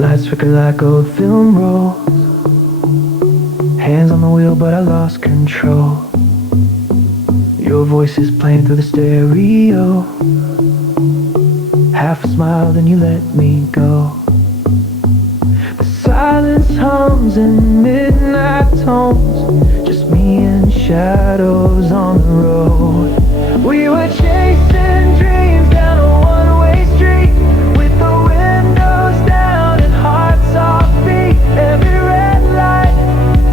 Streetlights flicker like old film rolls. Hands on the wheel but I lost control. Your voice is playing through the stereo. Half a smile then you let me go. The silence hums in midnight tones. Just me and shadows on the road. We were chasing dreams down a one-way street, with the windows down and hearts off beat. Every red light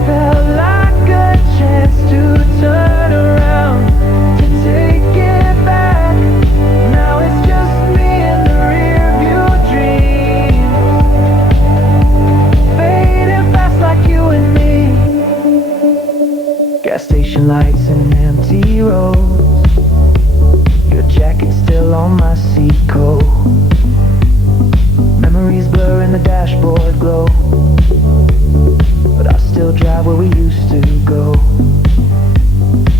felt like a chance to turn around, to take it back. Now it's just me and the rearview dreams, fading fast like you and me. Gas station lights and empty roads. Your jacket still on my seat coat. Memories blur in the dashboard glow, but I still drive where we used to go.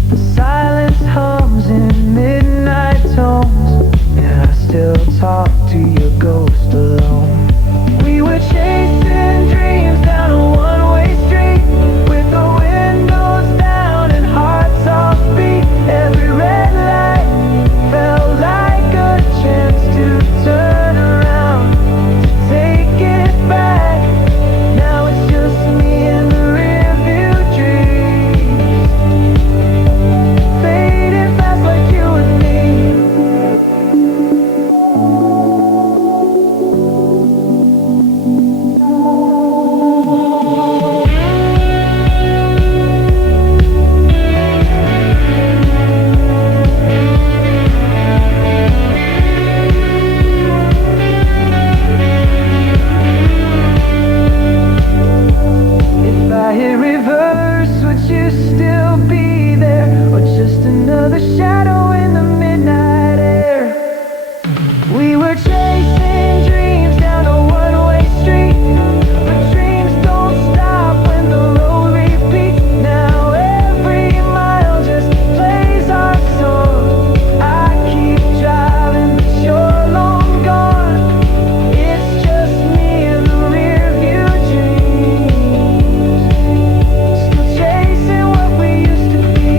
The silence hums in midnight tones. Yeah, I still talk to your ghost alone. We were chasing dreams down a one-way street, with the windows down and hearts off beat. Every red light felt like a chance to turn around, to take it back. Now it's just me and the rearview dreams, fading fast like you and me. If I hit reverse, would you still be there, or just another shadow in the midnight air? We were chasing dreams down a one-way street, but dreams don't stop when the road repeats. Now every mile just plays our song. I keep driving, but you're long gone. It's just me and the rearview dreams, still chasing what we used to be.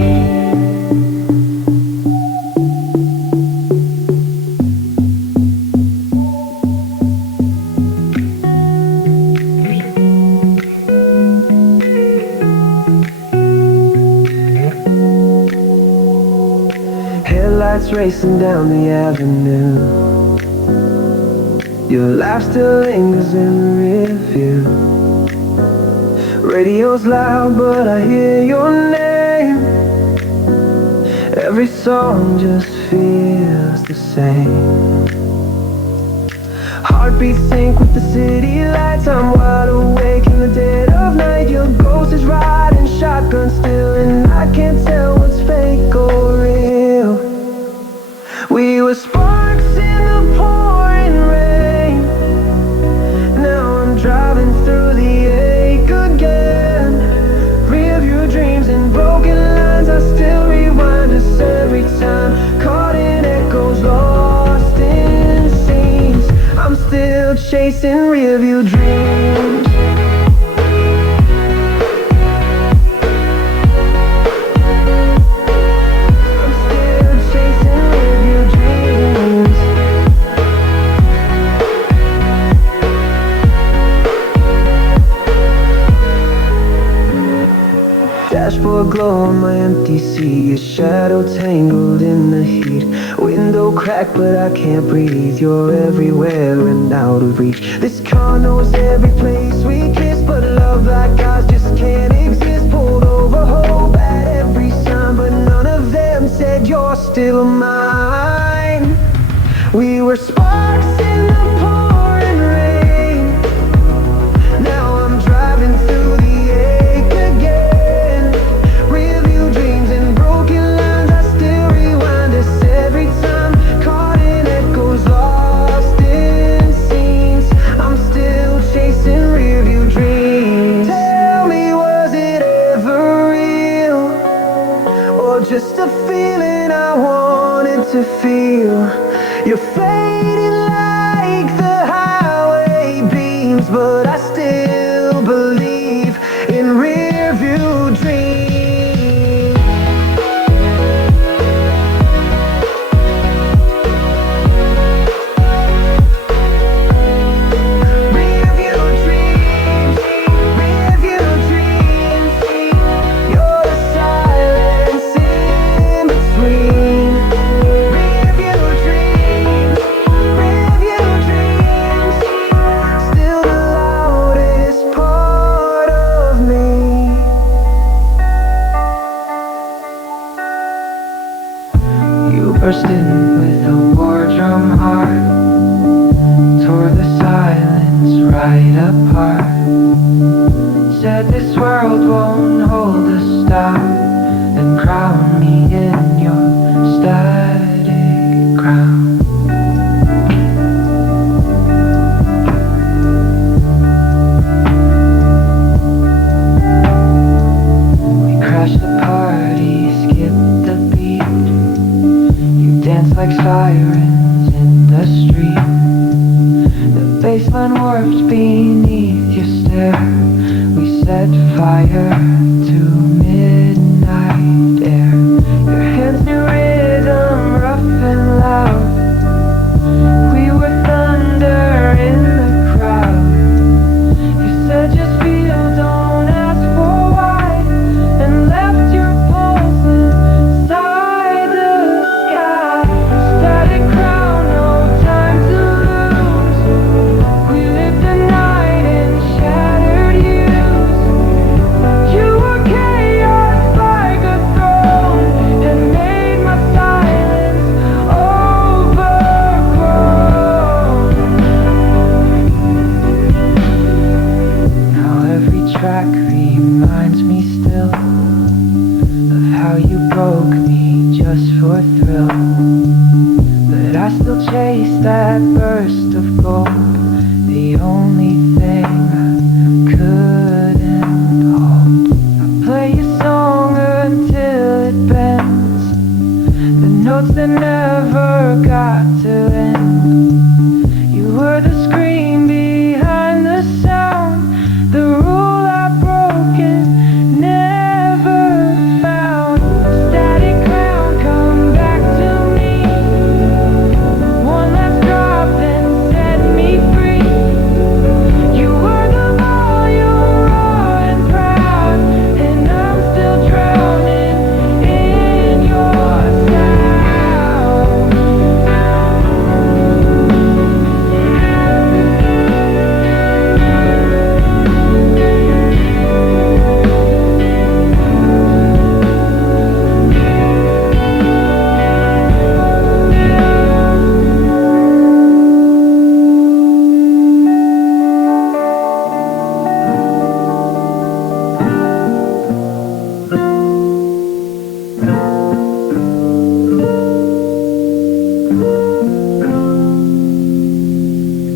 Headlights racing down the avenue. Your laugh still lingers in the rear view. Radio's loud but I hear your name. Every song just feels the same. Heartbeats sync with the city lights. I'm wide awake in the dead of night. Your ghost is riding shotgun still, and I can't tell what's fake or real. We were sparks in the pouring rain. Now I'm driving through the ache again. Rearview dreams and broken lines. I still rewind us every time. Caught in echoes, lost in scenes. I'm still chasing rearview dreams. I'm still chasing rearview dreams. Dashboard glow on my empty seat. Your shadow tangled in the heat. Window cracked but I can't breathe. You're everywhere and out of reach. This car knows every place we kiss, but love like ours just can't exist. Pulled over hope at every sign, but none of them said you're still mine. We were sparks in the pouring rain. Now I'm driving through the ache again. Rearview dreams and broken lines. I still rewind us every time. Caught in echoes, lost in scenes. I'm still chasing rearview dreams. Tell me, was it ever real, or just a feeling I wanted to feel? You're fading like the highway beams, but Burst in with a war drum heart, tore the silence right apart. Said this world won't hold us down, and crown me in your static crown. We crashed the party, skipped the beat. You danced like sirens in the street. The baseline warped beneath your stare. We set fire to midnight air. Your hands knew rhythm, rough and loud. We were thunder in the crowd. You said just feel, don't ask for why, and left your pulse inside the sky. Static crown, no time to lose. We lived the night in shattered hues. You were chaos like a throne, and made my silence overgrown. Now every track reminds me still of how you broke me just for thrill. But I still chase that burst of gold, the only thing I couldn't hold. I play a song until it bends, the notes that never got to end. You were the scream behind the sound, the rule I broke and never found. Static crown, come back to me. One last drop and set me free. You were the volume, raw and proud, and I'm still drowning in your sound.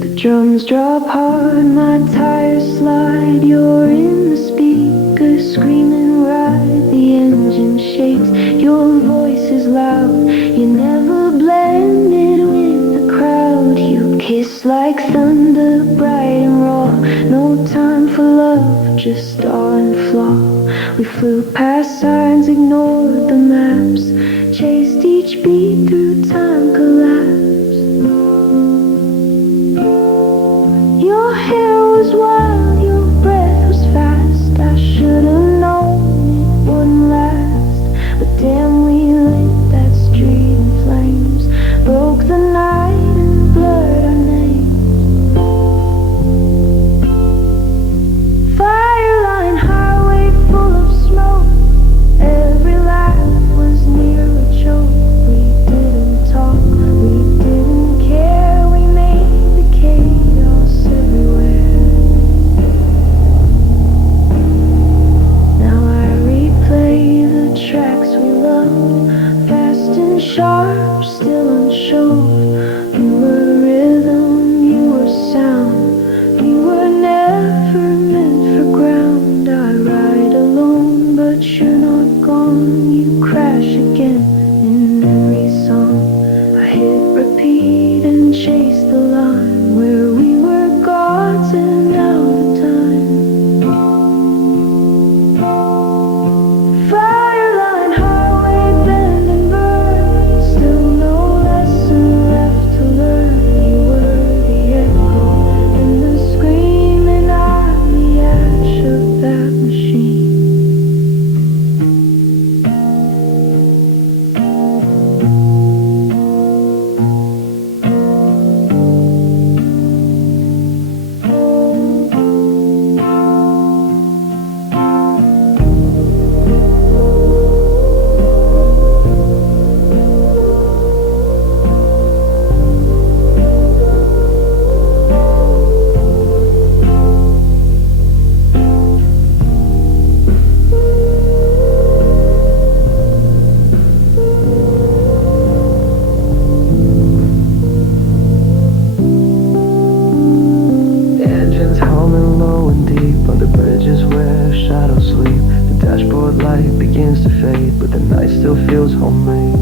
The drums drop hard, my tires slide. You're in the speaker, screaming right. The engine shakes, your voice is loud. You never blended with the crowd. You kiss like thunder, bright and raw. No time for love, just star and flaw. We flew past signs, ignored the maps, chased each beat through time collapse. Your hair was wild, your breath was fast. I should've known it wouldn't last, but damn, we lit that street in flames, broke the night and blurred our names. Fireline highway full of smoke, every laugh was near a choke. We didn't talk, we didn't care, we made the chaos everywhere. Now I replay the tracks we loved, fast and sharp, still unsure. You were rhythm, you were sound, we were never meant for ground. I ride alone, but you're not gone. You crash again in every song. I hit repeat and chase the line where we were gods and out of time. Fireline highway, bend and burn, still no lesson left to learn. You were the echo and the scream, and I'm the ash of that machine. night still feels homemade.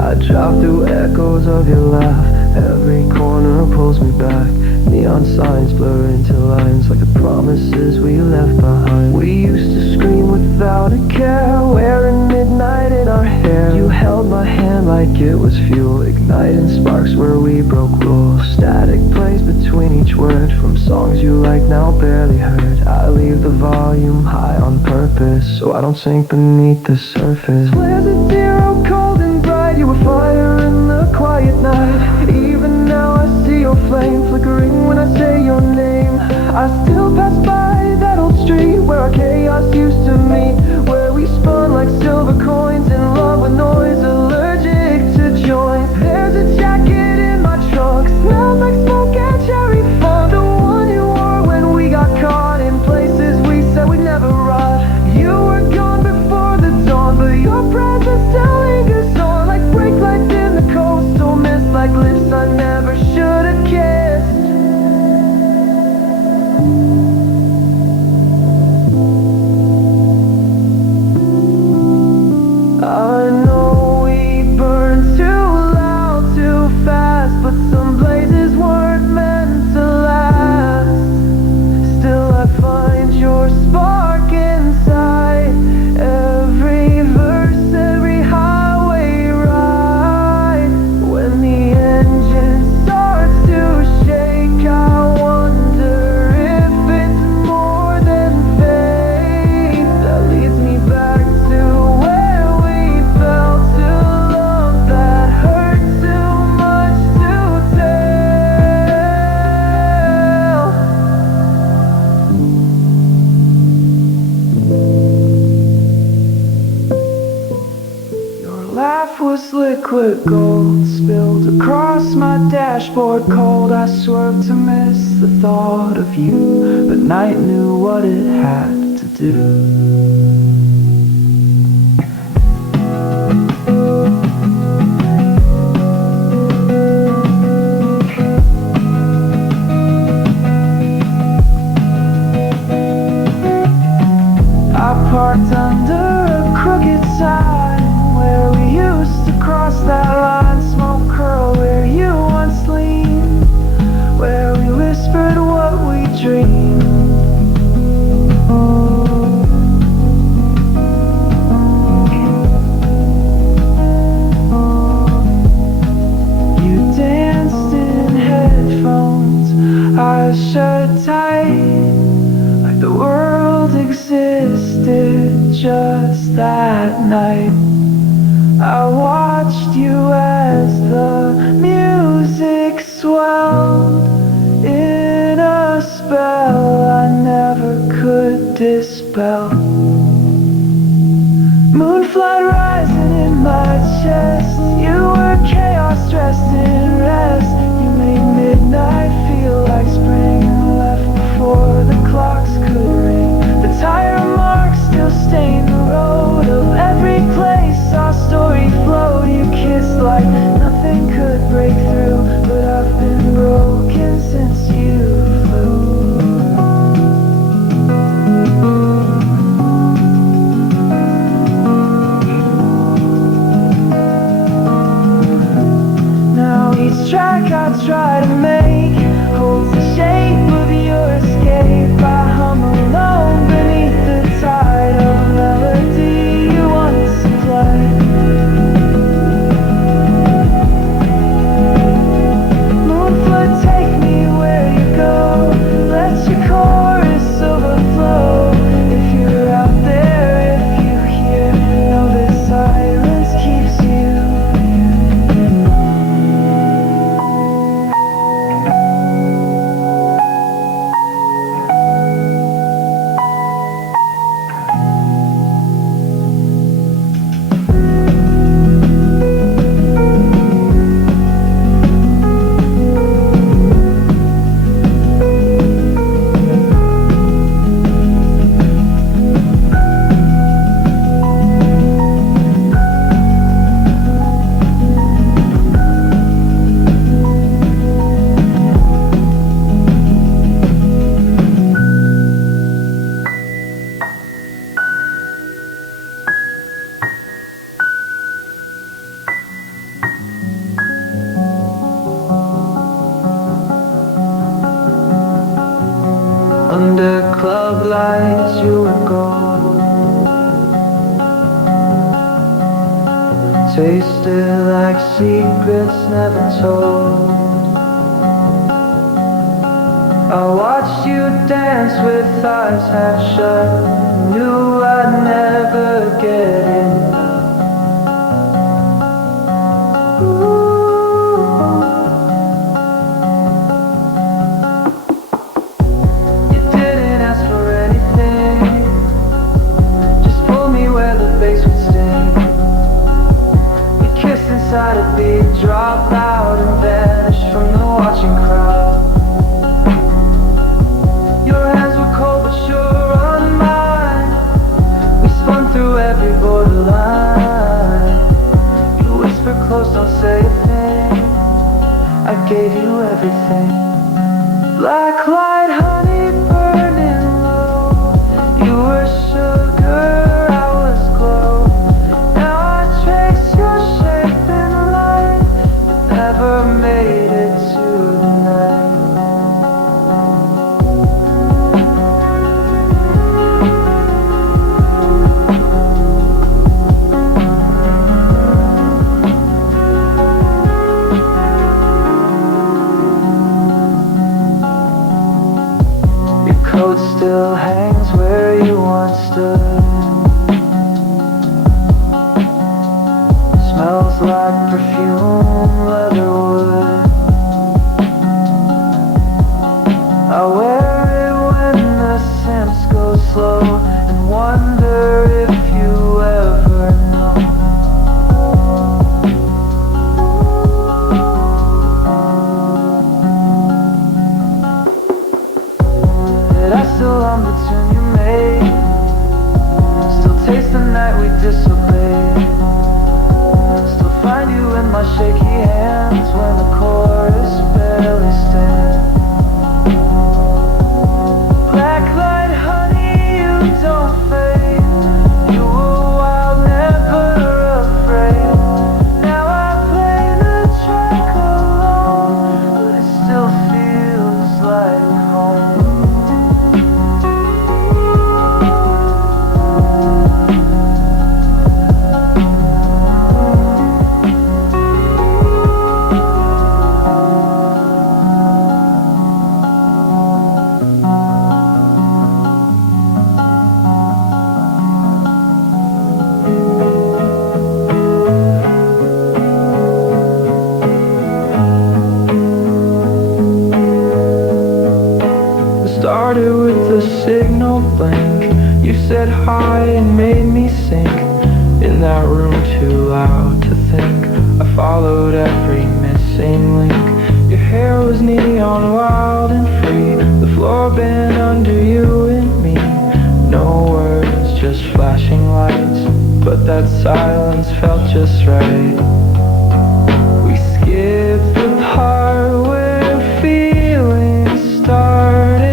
I drive through echoes of your laugh. Every corner pulls me back. Neon signs blur into lines like the promises we left behind. We used to scream without a care, wearing midnight in our hair. You held my hand like it was fuel, igniting sparks where we broke rules. Static plays between each word, from songs you like now barely heard. I leave the volume high on purpose, so I don't sink beneath the surface. Flares at zero, cold and bright, you were fire in the quiet night. Even now I see your flame flickering when I say your name. I still pass by that old street where our chaos used to meet, where we spun like silver coins in love with noise, allergic to joints. There's a jacket in my trunk, smells like smoke and cherry funk, the one you wore when we got caught in places we said we'd never rot. You were gone before the dawn, but your presence still lingers on, like brake lights in the coastal mist, like lips I never should have kissed. I know we burned too loud, too fast, but some blazes weren't meant to last. Still I find your spark inside every verse, every highway ride. When the engine starts to shake, I wonder if it's more than fate that leads me back to where we felt too long, that hurt too much to tell. Your laugh was liquid gold, spilled across my dashboard cold. I swerved to miss the thought of you, but night knew what it had to do. I parked under a crooked sign where we used to cross that line. Smoke curl where you once leaned, where we whispered what we dreamed. You danced in headphones, eyes shut tight, like the world existed just that night. I watched you as the music swelled in a spell I never could dispel. Moonflood rising in my chest, you were chaos dressed in rest. You made midnight feel like spring, left before the clocks could ring. The tire marks still stain the road of every place our story flowed. You kissed like nothing could break through, but I've been broken since you flew. Tasted like secrets never told. I watched you dance with eyes half shut. Knew I'd never get enough. You didn't ask for anything, just pulled me where the bass would sting. You kissed inside a beat, drop out and vanish from the watching crowd. Every borderline, you whisper close, don't say a thing. I gave you everything. Blacklight honey burning low. You were sugar, I was glow. Now I trace your shape in light. You never made it to the night. Coat still hangs where you once stood. Smells like perfume, leatherwood. I wear it when the scents go slow and wonder if you ever know. I still hum the tune you made, still taste the night we disobeyed, still find you in my shaky hands when the chorus barely stands. Blacklight honey, you don't fade. You were wild, never afraid. Now I play the track alone, but it still feels like home. Started with a signal blink. You said hi and made me sink. In that room too loud to think. I followed every missing link. Your hair was neon, wild and free. The floor bent under you and me. No words, just flashing lights, but that silence felt just right. We skipped the part where feelings started.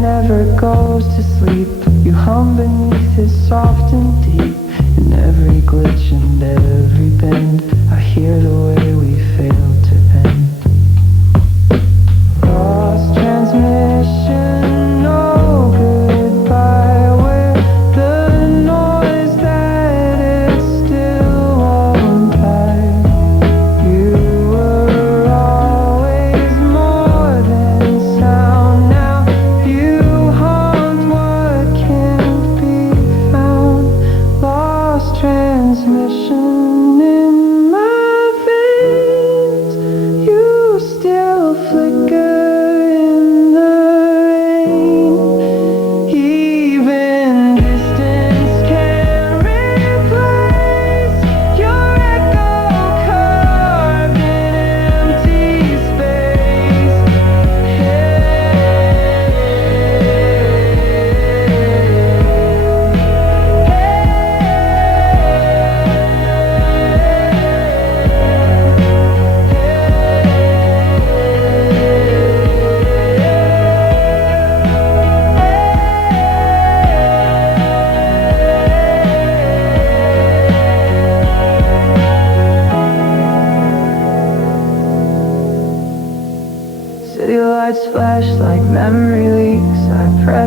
Never goes to sleep. You hum beneath it soft and deep. In every glitch and every bend, I hear the way we failed to end. Lost transmission, no goodbye. Where the noise that it still won't die. You were always more than sound. Now you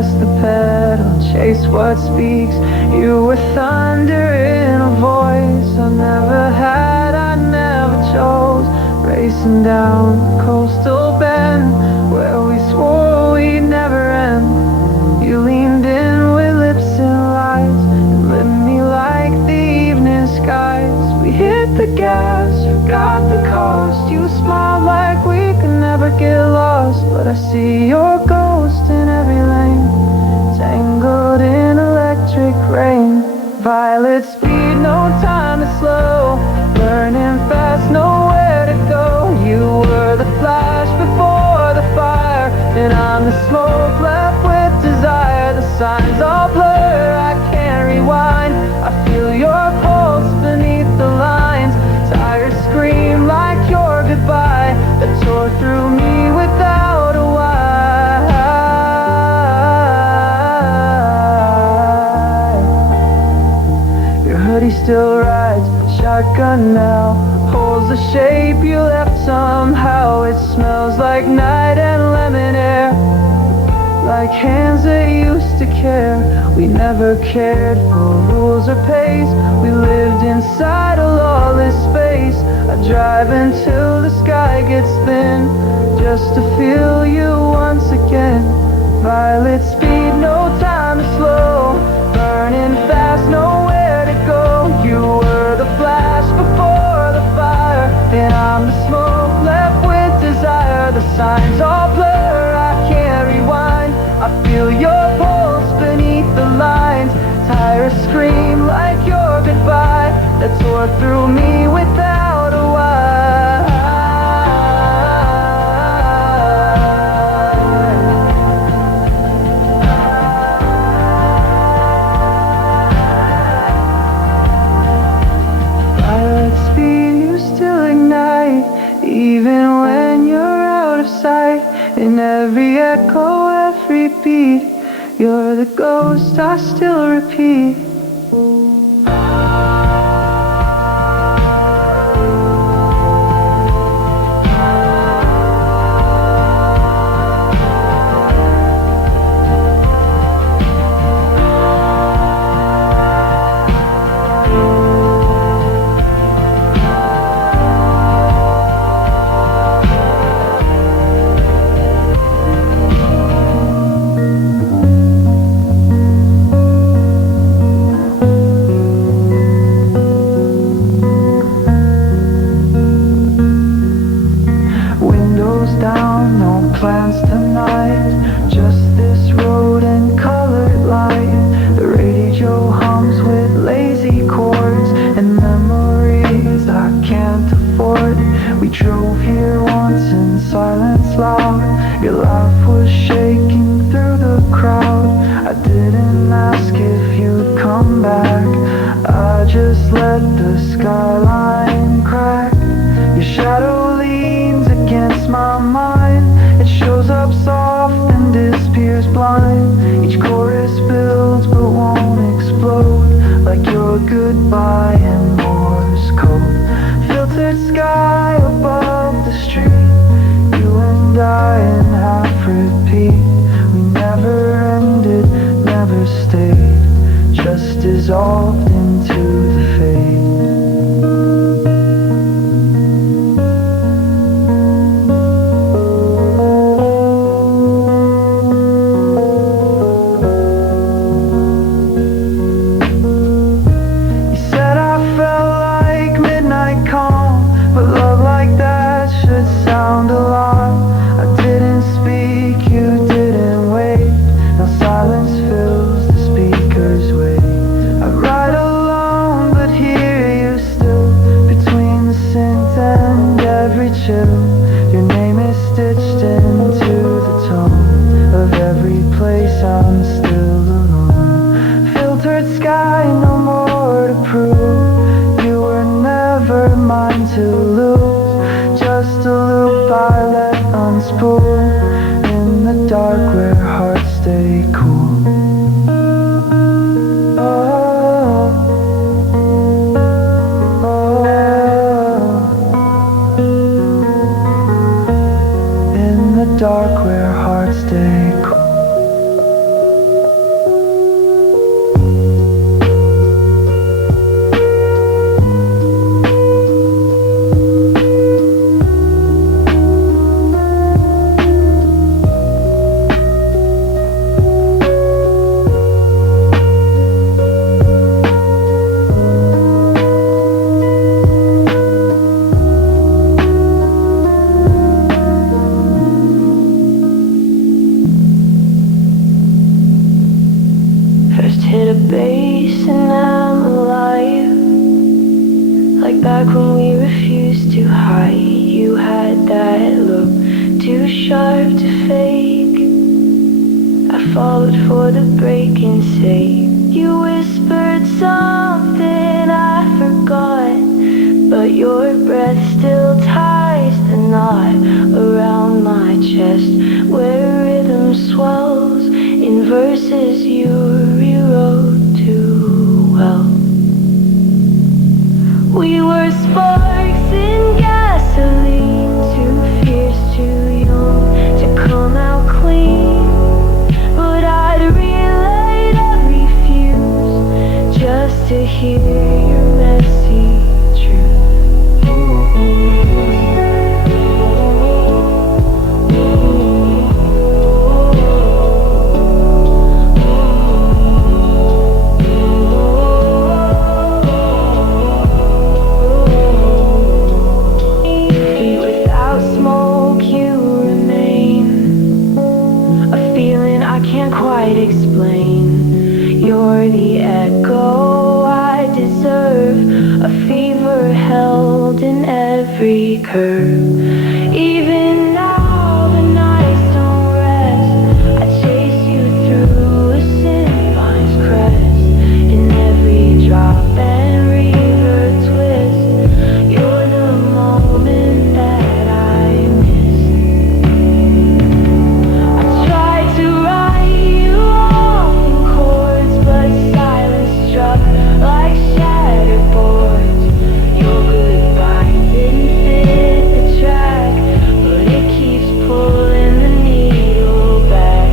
press the pedal, chase what speaks. You were thunder in a voice I never had, I never chose. Racing down the coastal bend where we swore we'd never end. You leaned in with lips and lies and lit me like the evening skies. We hit the gas, forgot the cost. You smiled like we could never get lost, but I see your ghost in every lane, tangled in electric rain. Violet speed, no time to slow, burning fast, nowhere to go. You were the flash before the fire, and I'm the smoke left with desire. The signs all blur, I can't rewind. I feel your pulse beneath the lines. Tires scream like your goodbye that tore through me without a why. Your hoodie still rides, shotgun now holds the shape you left somehow. It smells like night and lemon air, like hands that used to care. We never cared for rules or pace. We lived inside a lawless space. I drive until the sky gets thin, just to feel you once again. Violet speed, no time to slow, burning fast, nowhere to go. You were the flash before the fire, and I'm the smoke left with desire. The signs all blur, I can't rewind. I feel your pulse beneath the lines. Tires scream like your goodbye that tore through me without a why. Violet speed, you still ignite, even when you're out of sight. In every echo, every beat, you're the ghost I still repeat. Plans tonight, just this road and colored light. The radio hums with lazy chords and memories I can't afford. We drove here once in silence loud. Your laugh was shaking through the crowd. I didn't ask if you'd come back, I just let the skyline crack. Your shadow leans against my mind. It shows up soft and disappears blind. Each chorus builds but won't explode, like your goodbye in Morse code. Filtered sky above the street, you and I in half repeat. We never ended, never stayed, just dissolved into the fade. Silence fills the speaker's way. I write a the bass and I'm alive. Like back when we refused to hide. You had that look too sharp to fake. I followed for the break and say you whispered something I forgot, but your breath still ties the knot around my chest, where rhythm swells in verses you rewrote too well. We were sparks in gasoline, too fierce, too young to come out clean. But I'd relight every fuse just to hear your messy truth. Explain. You're the echo I deserve, a fever held in every curve. Even now the nights don't rest. I chase you through a symphone's crest. In every drop and river twist, you're the moment that I miss. I try to like shattered boards. Your goodbye didn't fit the track, but it keeps pulling the needle back.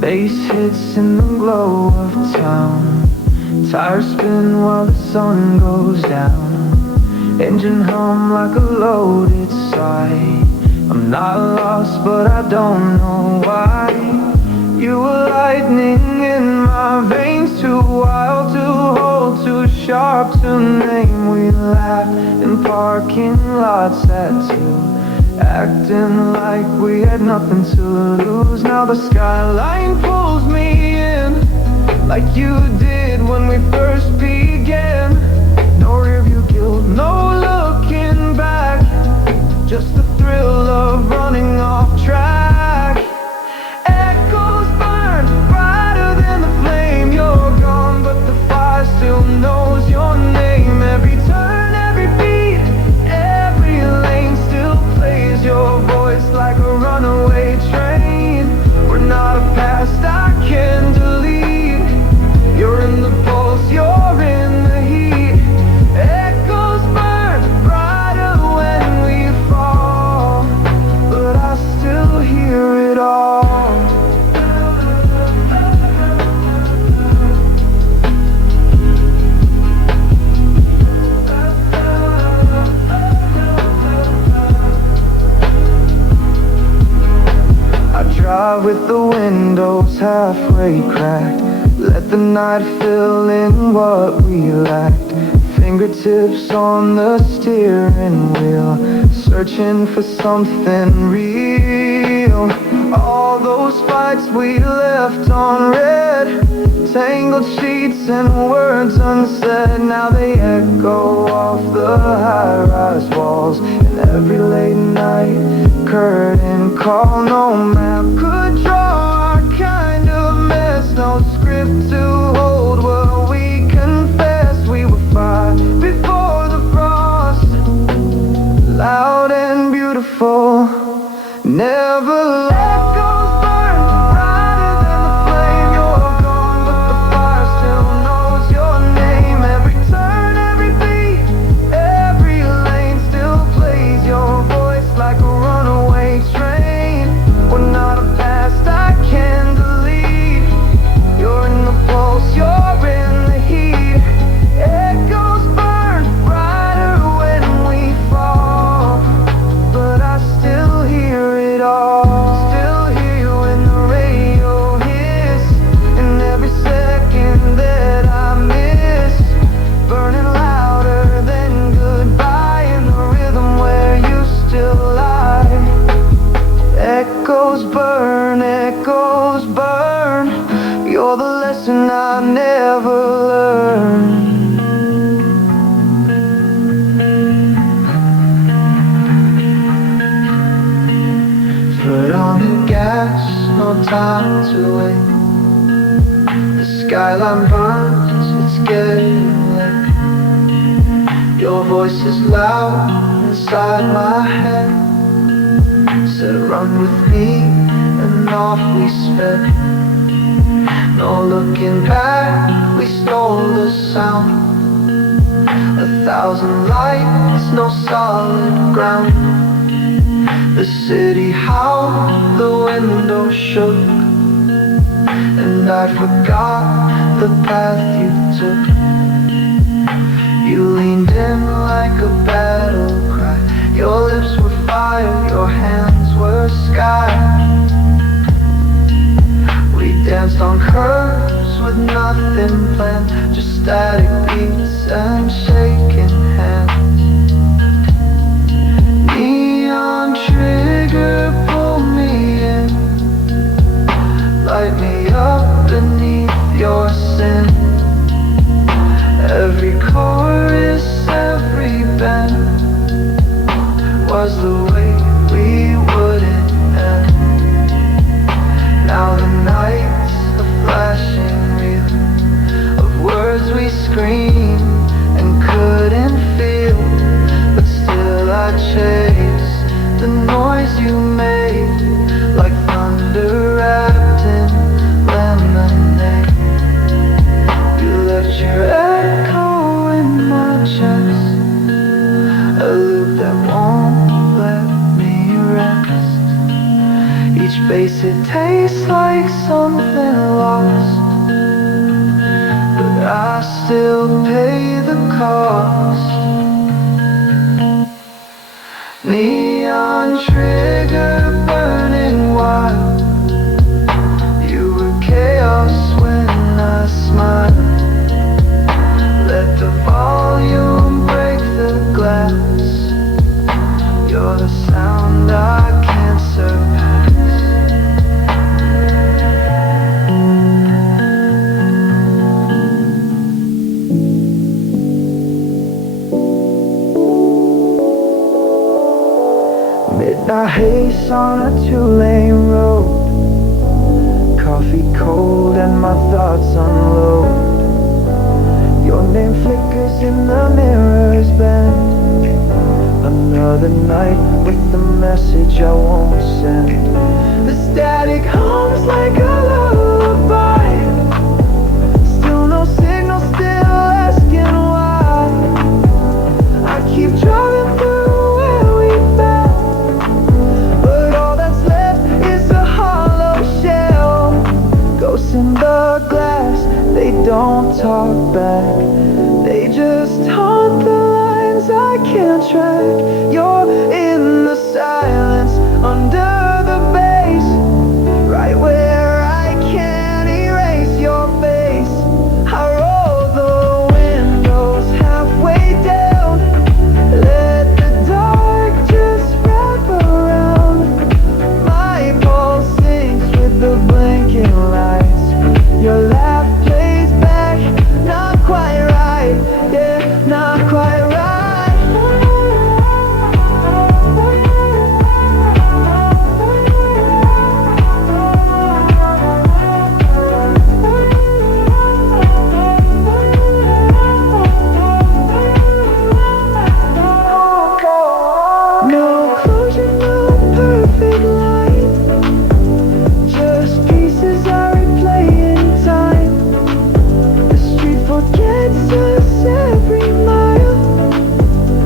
Bass hits in the glow of town. Tires spin while the sun goes down. Engine hum like a loaded sigh. I'm not lost but I don't know why. You were lightning in my veins, too wild to hold, too sharp to name. We laughed in parking lots at 2, acting like we had nothing to lose. Now the skyline pulls me in, like you did when we first began. No rearview guilt, no looking back, just the thrill of running off track. Echoes burn brighter than the flame. You're gone but the fire still knows your name. Every turn, every beat, every lane still plays your voice like a runaway train. We're not a past I can delete. You're in the pulse, you're in the heat. Echoes burn brighter when we fall, but I still hear it all. Drive with the windows halfway cracked. Let the night fill in what we lacked. Fingertips on the steering wheel, searching for something real. All those fights we left on red, tangled sheets and words unsaid. Now they echo off the high-rise walls, and every late night curtain call. No map could draw our kind of mess, no script to hold what we confess. We were fire before the frost, loud and beautiful, never lost. Echoes burn brighter than the flame. You're gone but the fire still knows your name. Every turn, every beat, every lane still plays your voice like a runaway train. We're not a past You're the lesson I never learned. Foot on the gas, no time to wait. The skyline burns, it's getting late. Your voice is loud inside my head. Said run with me, and off we sped. No looking back, we stole the sound. 1,000 lights, no solid ground. The city howled, the window shook, and I forgot the path you took. You leaned in like a battle cry. Your lips were fire, your hands were sky. We danced on curves with nothing planned, just static beats and shaking hands. Neon trigger, pull me in, light me up beneath your sin. Every chorus, every bend was the way we wouldn't end. Now the night's a flashing reel of words we screamed and couldn't feel, but still I chase the noise you made, like thunder wrapped in lemonade. You left your echo in my chest, a loop that won't let me rest. Each bass it tastes like something lost, but I still pay the cost. Neon trigger burning wild, you were chaos when I smiled. Let the volume break the glass, you're the sound I can't surpass. Midnight haze on a two-lane road, coffee cold and my thoughts unload. Your name flickers in the mirror's bend. Another night with the message I won't send. The static hums like a lullaby. Still no signal, still asking why. I keep driving through where we fell, but all that's left is a hollow shell. Ghosts in the glass, they don't talk back, they just haunt the lines I can't track. You're in the silence, under the bass, right where I can't erase your face. I roll the windows halfway down, let the dark just wrap around. My pulse sinks with the blinking lights. Your laugh plays back, not quite right, yeah, not quite right. No closure, no perfect line, just pieces I replay in time. The street forgets us every mile,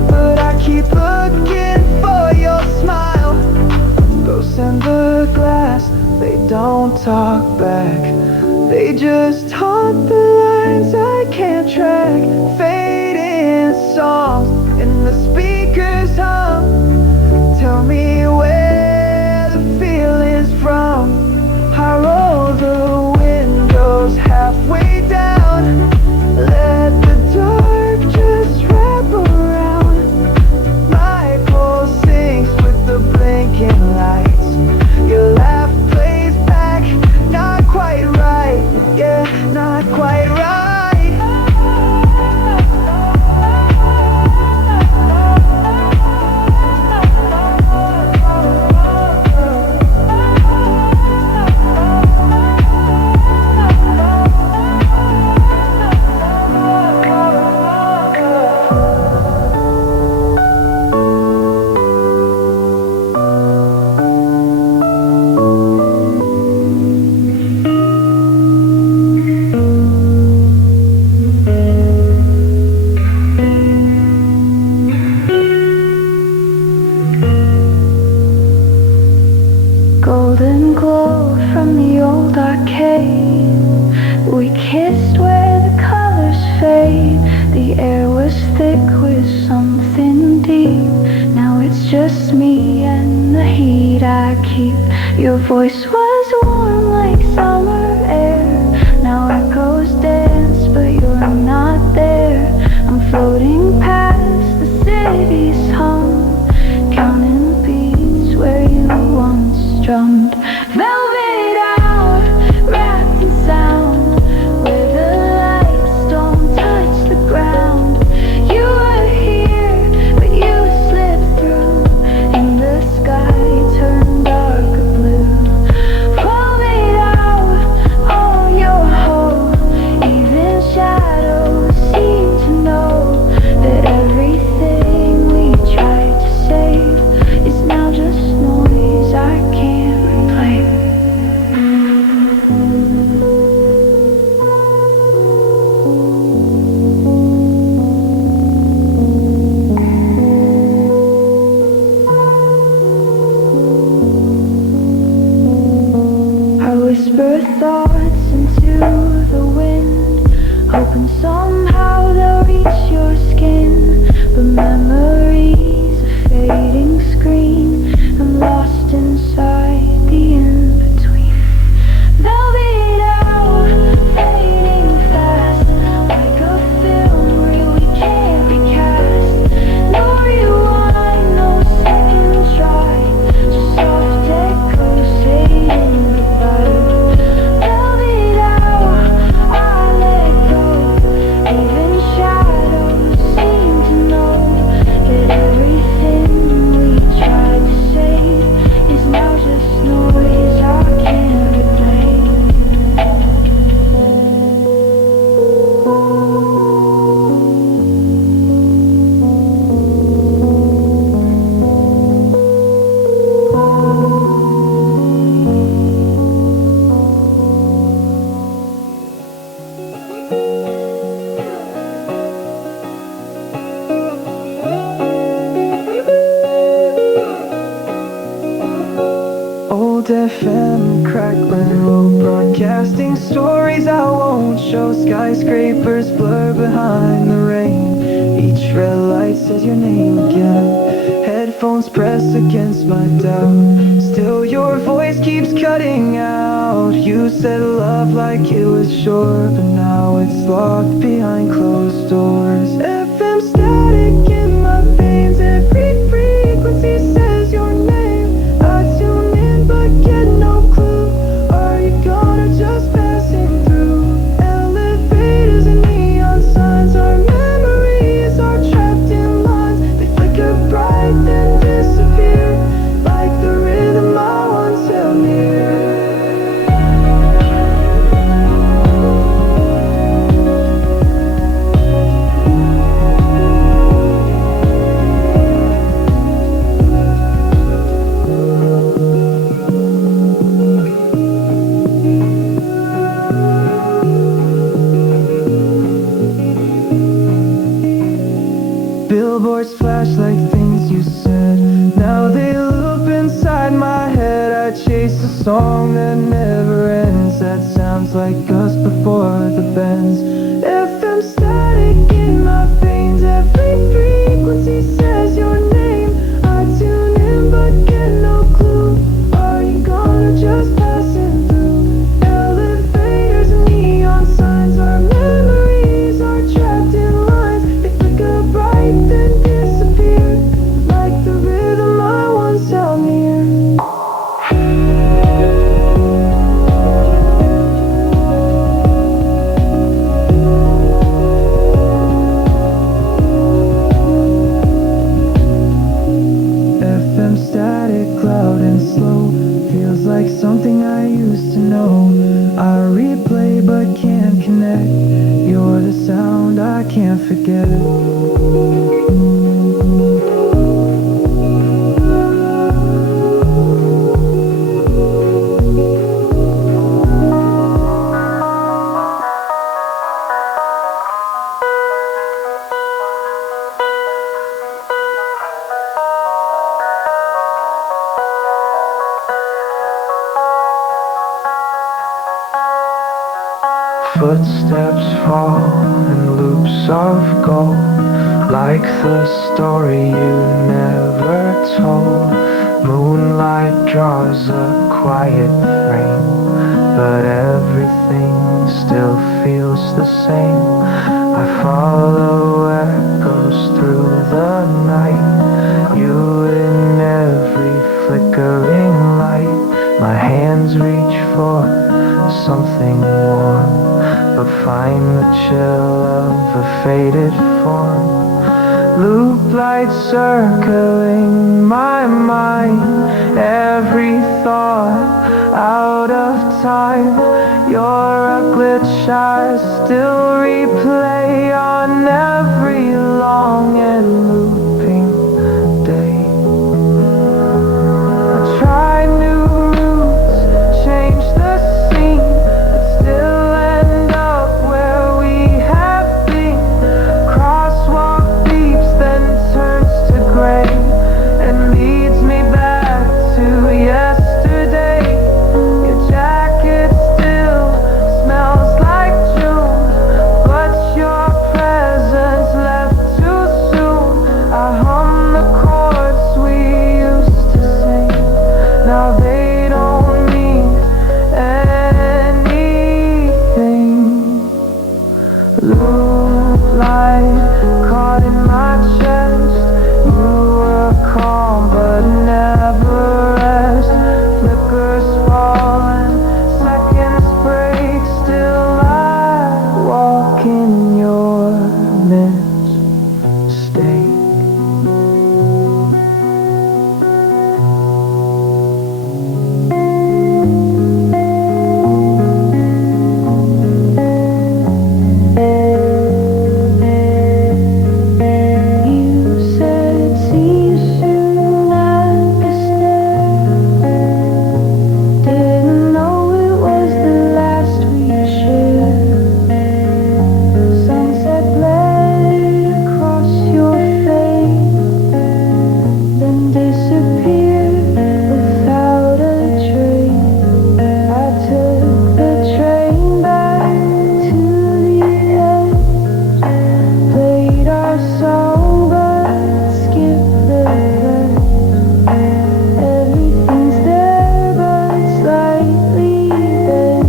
but I keep looking for your smile. Ghosts in the glass, they don't talk back, they just haunt the lines I can't track. Fading songs in the speakers hum. Tell me where the feeling's from. I roll the windows halfway down, let the dark just wrap around. My pulse sinks with the blinking lights. Your laugh plays back, not quite right, yeah. We kissed where the colors fade. The air was thick with something deep. Now it's just me and the heat I keep. Your voice was warm like summer air. Now echoes dance, but you're not there. I'm floating past the city's hum, counting beats where you once drummed. Velvet hour, wrapped in sound, where the lights don't touch the ground. You were here, but you slipped through, and the sky turned darker blue. Velvet hour, on your home, even shadows seem to know that everything we tried to save is now just noise I can't replace. I whisper thoughts into the wind, hoping somehow they'll reach your skin. But memories a fading screen, I'm lost inside the in-between. Velvet hour, fading fast, like a film reel we can't recast. No rewind, no second try, just soft echoes saying goodbye. Velvet hour, I let go, even shadows seem to know that everything we tried to save is now just noise I can't replace. Old FM crackling, low broadcasting stories I won't show. Skyscrapers blur behind the rain. Each red light says your name again. Headphones press against my doubt. Still your voice keeps cutting out. You said love like it was short, but now it's locked behind closed doors. FM static in my veins, every frequency says your name. I tune in but get no clue. Are you gonna just pass it through? Elevators and neon signs, our memories are trapped in lines. They flicker bright then disappear, like the rhythm I once held near. Billboards flash like things you said. Now they loop inside my head. I chase a song that never ends. That sounds like us before the bends. FM static in my veins. Every frequency says your name. I tune in but get no clue. Are you gonna just pass it through? Elevators and neon signs. Our memories are trapped in lines. They flicker bright then disappear, like the rhythm I once held near. FM static, loud and slow, feels like something I used to know. I replay but can't connect. You're the sound I can't forget. Footsteps fall in loops of gold, like the story you never told. Moonlight draws a quiet frame, but everything still feels the same. I follow echoes through the night, you in every flickering light. My hands reach for something warm, but find the chill of a faded form. Looplight circling my mind, every thought out of time. You're a glitch I still replay on every long and looping day. I try new routes, change the scene, but still end up where we have been. Crosswalk beeps, then turns to gray and leads me back to yesterday. Your jacket still smells like June, but your presence left too soon. I hum the chords we used to sing, now they don't mean anything. Looplight caught in my chest, you were calm but never rest. Flickers fall and seconds break, still I walk in your mistake. You said see you soon, like a stare. Didn't know it was the last we shared. Sunset bled across your face, then disappeared without a trace. I took the train back to the edge, played our song but skipped the verse. Everything's there but slightly bent,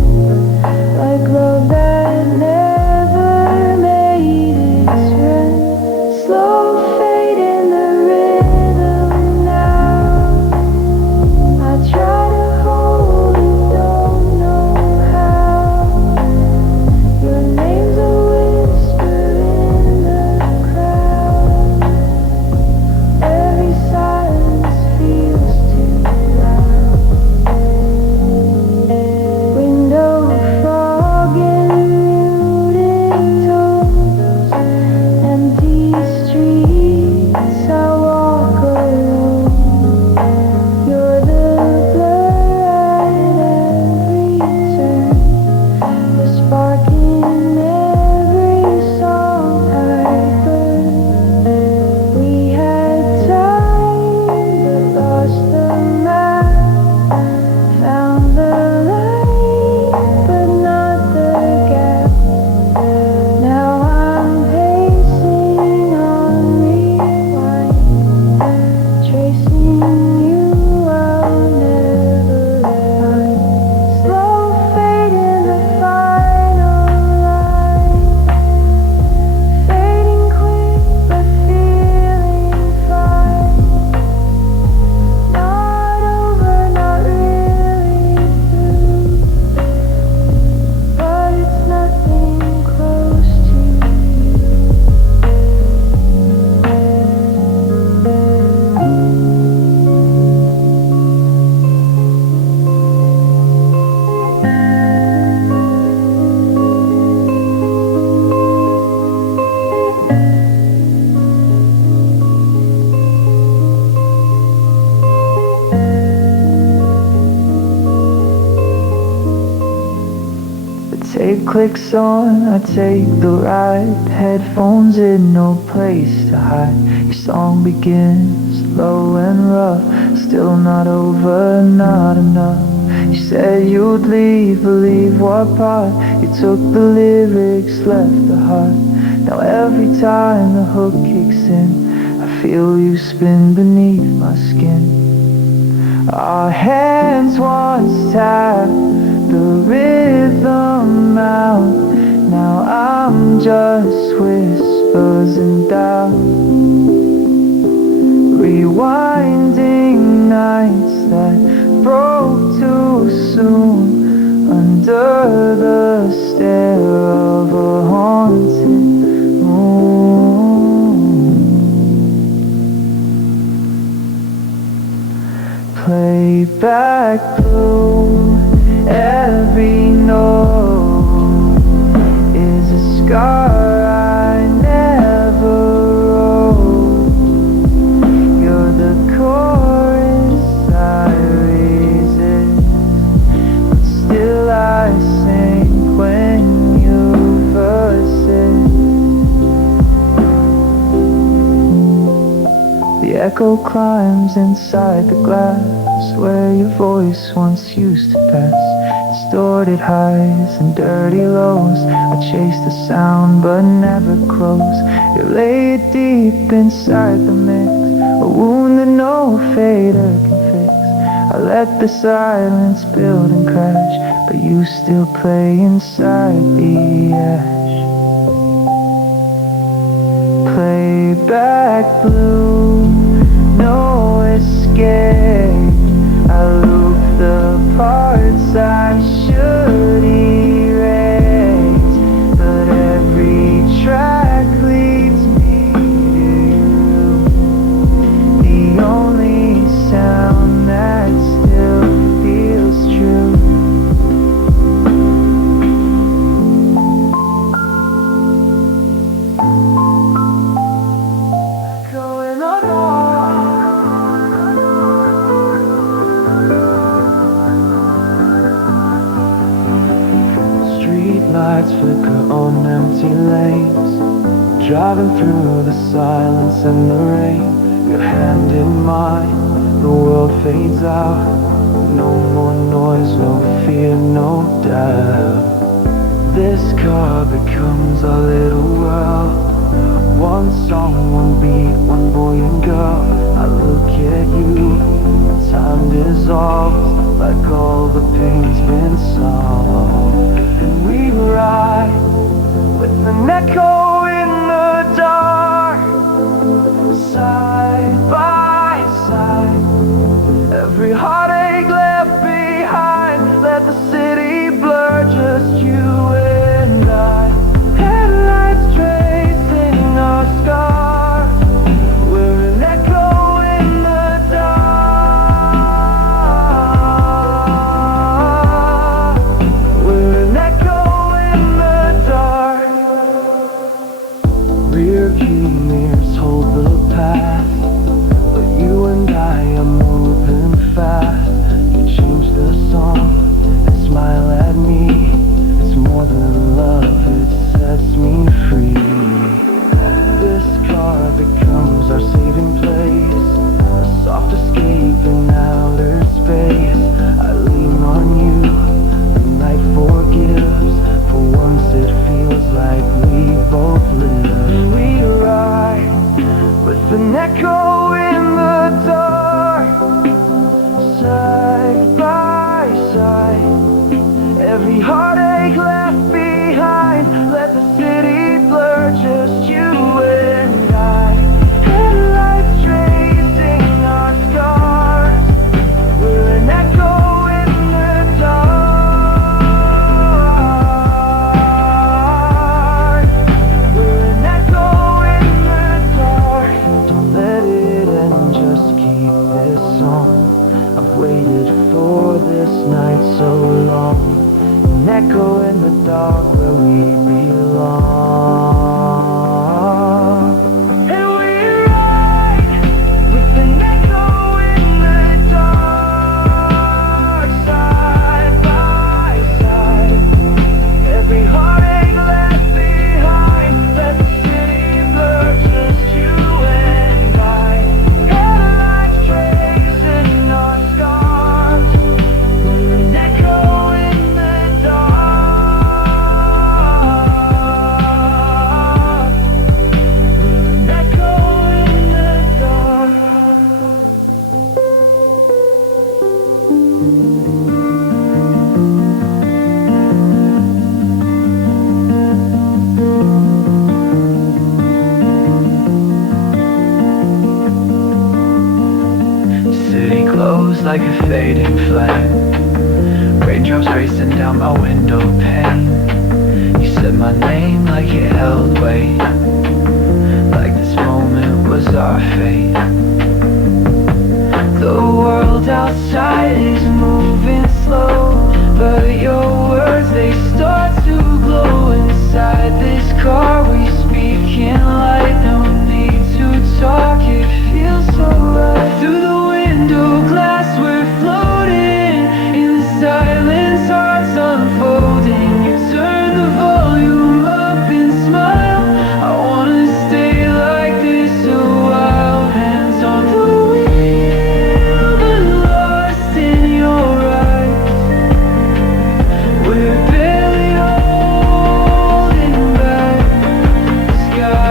like love that never made its rent. Slow fade in the rhythm now. I try to hold it, don't know how. Your name's a whisper in the crowd. Every silence feels too loud. Window fog and muted tones, empty streets I walk alone. You're the blur at every turn, the spark in every song I burn. We had time but lost the map, found the light but not the gap. Now I'm pacing on rewind, tracing you I'll never find. Slow fade in the final line, fading quick but feeling fine. Not over, not really through, but it's nothing close to you. The tape clicks on, I take the ride. Headphones in, no place to hide. Your song begins low and rough, still not over, not enough. You said you'd leave, believe what part. You took the lyrics, left the heart. Now every time the hook kicks in, I feel you spin beneath my skin. Our hands once tapped the rhythm out. Now I'm just whispers and doubt. Rewinding nights that broke too soon under the stare of a haunted moon. Playback blue, every note is a scar I never wrote. You're the chorus I resist, but still I sing when you verse it. The echo climbs inside the glass where your voice once used to pass. Distorted highs and dirty lows, I chase the sound but never close. You lay it deep inside the mix, a wound that no fader can fix. I let the silence build and crash, but you still play inside the ash. Playback blue, no escape. I loop the parts I should erase, but every track leads me to you. The only sound that still feels true. Going on. Lights flicker on empty lanes, driving through the silence and the rain. Your hand in mine, the world fades out. No more noise, no fear, no doubt. This car becomes our little world. One song, one beat, one boy and girl. I look at you, time dissolves like all the pain's been solved. And we ride with an echo in the dark, side by side. Every heartache left behind, let the city blur, just you and I. Headlights tracing our scars, we're an echo in the dark. We're an echo in the dark. Rearview mirrors hold the past, but you and I are moving fast. You change the song and smile at me. It's more than love, it sets me free. This car becomes our saving place, a soft escape in outer space. I lean on you, the night forgives. For once it feels like we both live. We ride with an echo in the dark, side by side. Every heartache left behind, let the city blur, just you and I. Headlights tracing our scars, we're an echo in the dark. We're an echo in the dark. Don't let it end, just keep this on. I've waited for this night so long. An echo in the dark where we belong. And we ride with an echo in the dark, side by side. Every heartache left behind, let the city blur, just you and I. Headlights tracing our scars, we're an echo. Said my name like it held weight, like this moment was our fate. The world outside is moving slow, but your words, they start to glow. Inside this car we speak in light, no need to talk, it feels so right. Through the window glass we're floating, in the silence hearts unfolding. You turn the volume up and smile, I wanna stay like this a while. Hands on the wheel but lost in your eyes, we're barely holding back the sky.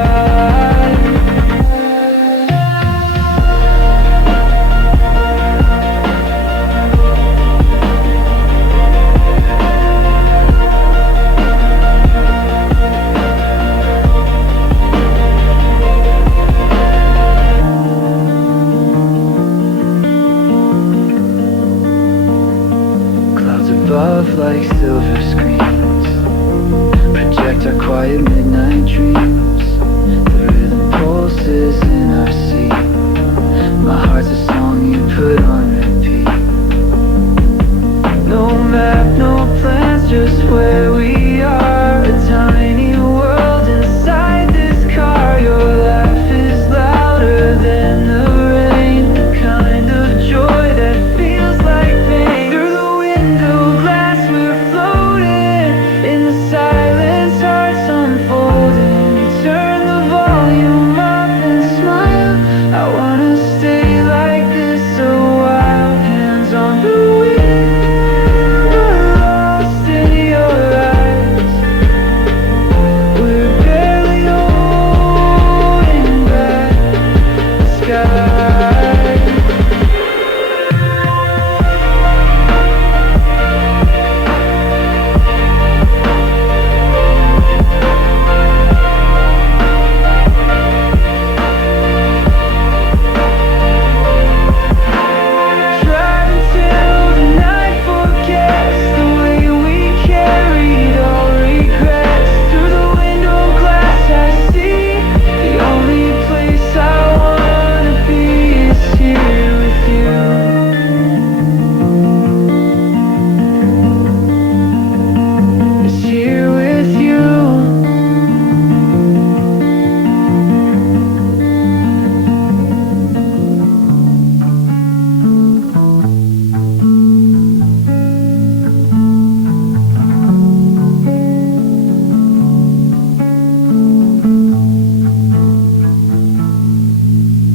Clouds above like silver screens project our quiet midnight dreams. The rhythm pulses in our seat, my heart's a song you put on repeat. No map, no plans, just where we are, a tiny world inside this car. Your laugh is louder than the rain, the kind of joy that feels like pain. Through the window glass we're floating, in the silence hearts unfolding. You turn the volume up and smile, I wanna stay like this a while. Hands on the wheel but lost in your eyes, we're barely holding back the sky. Driving till the night forgets the way we carried all regrets. Through the window glass I see, the only place I wanna be is here with you. Is here with you.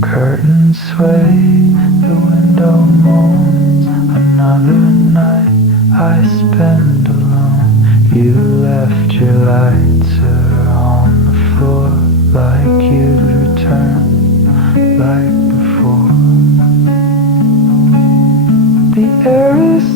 Curtains sway, the window moans. Another night I spend alone. You left your lighter on the floor, like you'd return, like before. The air is